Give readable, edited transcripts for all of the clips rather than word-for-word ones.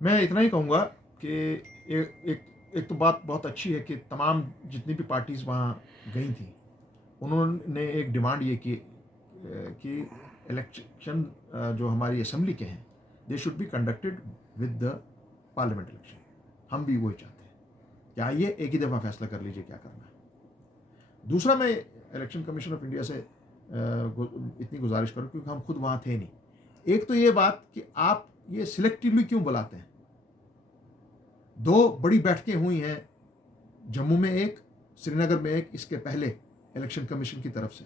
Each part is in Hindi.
मैं इतना ही कहूँगा कि एक तो बात बहुत अच्छी है कि तमाम जितनी भी पार्टीज़ वहाँ गई थी, उन्होंने एक डिमांड ये की कि इलेक्शन जो हमारी असेंबली के हैं, they should be conducted with the parliament election. हम भी वही चाहते हैं कि आइए एक ही दफ़ा फैसला कर लीजिए क्या करना है। दूसरा, मैं इलेक्शन कमीशन ऑफ इंडिया से इतनी गुजारिश करूँ, क्योंकि हम खुद वहाँ थे नहीं। एक तो ये बात कि आप ये सिलेक्टिवली क्यों बुलाते हैं? 2 बड़ी बैठकें हुई हैं, जम्मू में एक, श्रीनगर में एक, इसके पहले इलेक्शन कमीशन की तरफ से।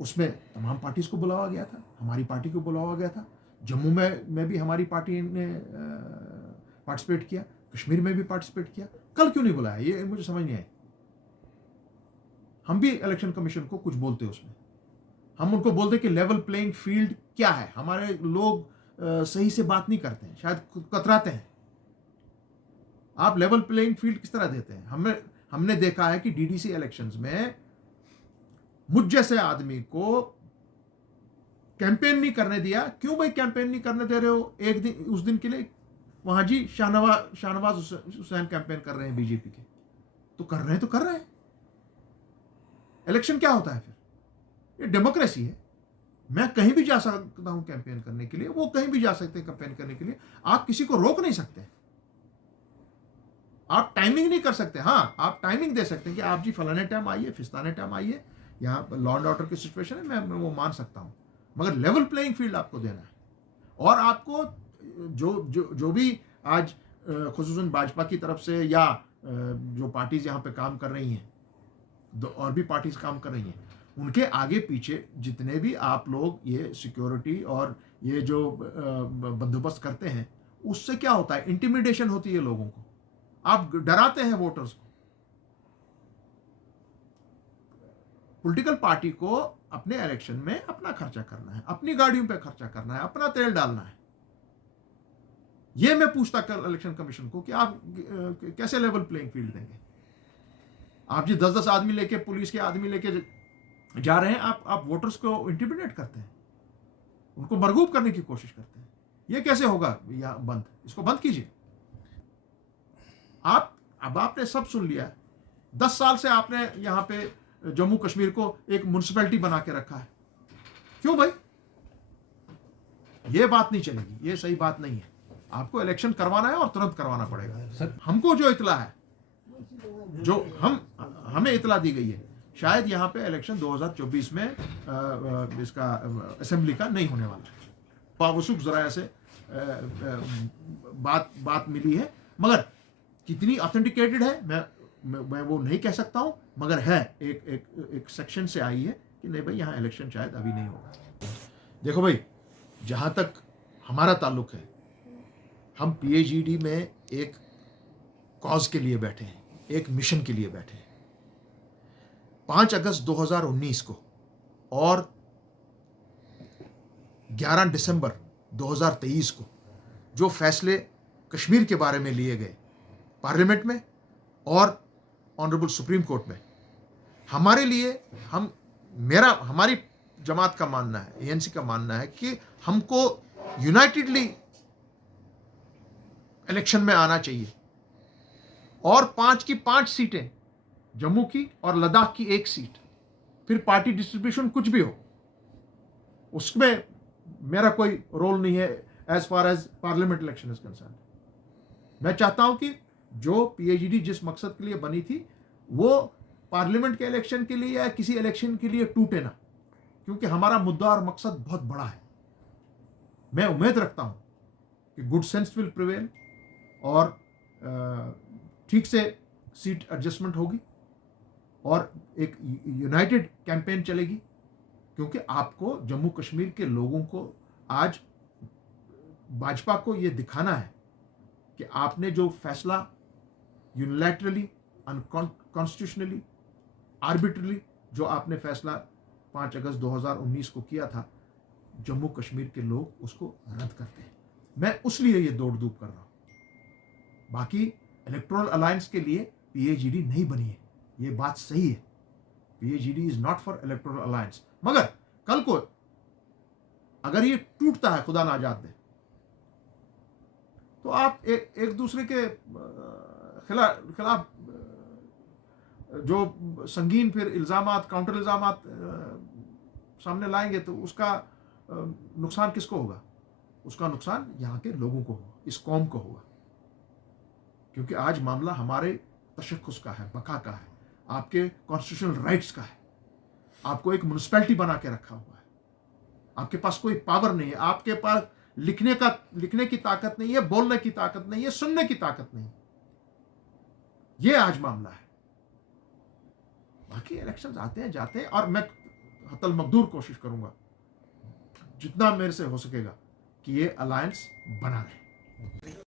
उसमें तमाम पार्टीज़ को बुलाया गया था, हमारी पार्टी को बुलाया गया था। जम्मू में भी हमारी पार्टी ने पार्टिसिपेट किया, कश्मीर में भी पार्टिसिपेट किया। कल क्यों नहीं बुलाया, ये मुझे समझ नहीं आई। हम भी इलेक्शन कमीशन को कुछ बोलते उसमें, हम उनको बोलते कि लेवल प्लेइंग फील्ड क्या है। हमारे लोग सही से बात नहीं करते हैं, शायद कतराते हैं। आप लेवल प्लेइंग फील्ड किस तरह देते हैं? हमने देखा है कि डीडीसी इलेक्शंस में मुझ जैसे आदमी को कैंपेन नहीं करने दिया। क्यों भाई कैंपेन नहीं करने दे रहे हो एक दिन, उस दिन के लिए? वहां जी शाहनवाज हुसैन कैंपेन कर रहे हैं बीजेपी के, तो कर रहे हैं तो कर रहे हैं। इलेक्शन क्या होता है फिर? ये डेमोक्रेसी है। मैं कहीं भी जा सकता हूं कैंपेन करने के लिए, वो कहीं भी जा सकते हैं कैंपेन करने के लिए। आप किसी को रोक नहीं सकते, आप टाइमिंग नहीं कर सकते। हाँ, आप टाइमिंग दे सकते हैं कि आप जी फलाने टाइम आइए, फिस्ताने टाइम आइए, यहाँ लॉ एंड ऑर्डर की सिचुएशन है, मैं वो मान सकता हूँ। मगर लेवल प्लेइंग फील्ड आपको देना है। और आपको जो भी आज खुसूसन भाजपा की तरफ से या जो पार्टीज यहाँ पे काम कर रही हैं, और भी पार्टीज काम कर रही हैं, उनके आगे पीछे जितने भी आप लोग ये सिक्योरिटी और ये जो बंदोबस्त करते हैं, उससे क्या होता है? इंटिमिडेशन होती है लोगों को, आप डराते हैं वोटर्स को। पॉलिटिकल पार्टी को अपने इलेक्शन में अपना खर्चा करना है, अपनी गाड़ियों पे खर्चा करना है, अपना तेल डालना है। ये मैं पूछता कल इलेक्शन कमीशन को कि आप कैसे लेवल प्लेइंग फील्ड देंगे? आप जी 10-10 आदमी लेके, पुलिस के आदमी लेके जा रहे हैं, आप वोटर्स को इंटिमिडेट करते हैं, उनको मरगूब करने की कोशिश करते हैं। ये कैसे होगा? या बंद, इसको बंद कीजिए। अब आपने सब सुन लिया। 10 साल से आपने यहां पे जम्मू कश्मीर को एक म्युनिसिपैलिटी बना के रखा है। क्यों भाई? ये बात नहीं चलेगी, ये सही बात नहीं है। आपको इलेक्शन करवाना है और तुरंत करवाना पड़ेगा। सर, हमको जो इतला है, जो हमें इतला दी गई है, शायद यहाँ पे इलेक्शन 2024 में इसका असेंबली का नहीं होने वाला है। बावसूख जरा से बात मिली है, मगर कितनी ऑथेंटिकेटेड है मैं वो नहीं कह सकता हूं। मगर है, एक सेक्शन से आई है कि नहीं भाई यहाँ इलेक्शन शायद अभी नहीं होगा। देखो भाई, जहां तक हमारा ताल्लुक है, हम पीएचईडी में एक कॉज के लिए बैठे हैं, एक मिशन के लिए बैठे हैं। 5 अगस्त 2019 को और 11 दिसंबर 2023 को जो फैसले कश्मीर के बारे में लिए गए पार्लियामेंट में और ऑनरेबल सुप्रीम कोर्ट में, हमारे लिए, हमारी जमात का मानना है, एएनसी का मानना है कि हमको यूनाइटेडली इलेक्शन में आना चाहिए। और 5 की 5 सीटें, जम्मू की और लद्दाख की 1 सीट, फिर पार्टी डिस्ट्रीब्यूशन कुछ भी हो, उसमें मेरा कोई रोल नहीं है as far as parliament election is concern. मैं चाहता हूं कि जो पीएचडी जिस मकसद के लिए बनी थी, वो पार्लियामेंट के इलेक्शन के लिए या किसी इलेक्शन के लिए टूटे ना, क्योंकि हमारा मुद्दा और मकसद बहुत बड़ा है। मैं उम्मीद रखता हूं कि गुड सेंस विल प्रिवेल और ठीक से सीट एडजस्टमेंट होगी और एक यूनाइटेड कैंपेन चलेगी। क्योंकि आपको जम्मू कश्मीर के लोगों को आज भाजपा को यह दिखाना है कि आपने जो फैसला यूनिलैटरली, अनकॉन्स्टिट्यूशनली, आर्बिट्रली जो आपने फैसला 5 अगस्त 2019 को किया था, जम्मू कश्मीर के लोग उसको रद्द करते हैं। मैं उस लिए ये दौड़ धूप कर रहा हूं। बाकी इलेक्टोरल अलायंस के लिए पीएचईडी नहीं बनी है, ये बात सही है। PHED is not for electoral alliance. मगर कल को अगर ये टूटता है, खुदा ना आजाद दे, तो तो आप एक दूसरे के खिलाफ जो संगीन फिर इल्ज़ामात, काउंटर इल्ज़ामात सामने लाएंगे तो उसका नुकसान किसको होगा? उसका नुकसान यहाँ के लोगों को होगा, इस कौम को होगा। क्योंकि आज मामला हमारे तशख्खुस का है, बका का है, आपके कॉन्स्टिट्यूशनल राइट्स का है। आपको एक म्युनिसिपैलिटी बना के रखा हुआ है, आपके पास कोई पावर नहीं है, आपके पास लिखने की ताकत नहीं है, बोलने की ताकत नहीं है, सुनने की ताकत नहीं है। यह आज मामला है। बाकी इलेक्शंस आते हैं जाते हैं, और मैं हतल मकदूर कोशिश करूंगा जितना मेरे से हो सकेगा कि ये अलायंस बना रहे।